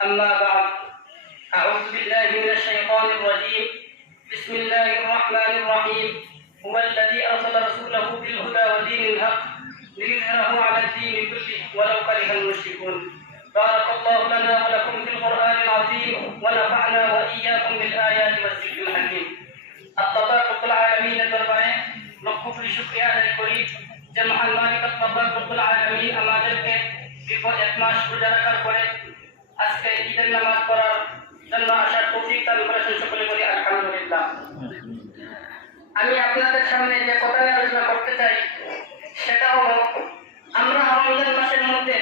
أما بعد أعوذ بالله من الشيطان الرجيم بسم الله الرحمن الرحيم هو الذي أرسل رسوله بالهدى ودين الحق ليظهره على الدين كله ولو كره المشركون بارك الله لنا ولكم في القرآن العظيم ونفعنا وإياكم بالآيات والذكر الحكيم الله رب العالمين দরবারে লক্ষ কোটি শুকরিয়া আদায় করি যে মহান মালিক আল্লাহ রব্বুল আলামিন আমাদেরকে বিগত এক মাস রোজা রাখার পরে আজকে ঈদের নামাজ পড়ার জন্য আসার তৌফিক দান করেছেন। সকলে বলি আলহামদুলিল্লাহ। আমি আপনাদের সামনে যে কথা নিয়ে আলোচনা করতে চাই সেটা হলো আমরা রমজান মাসের মধ্যে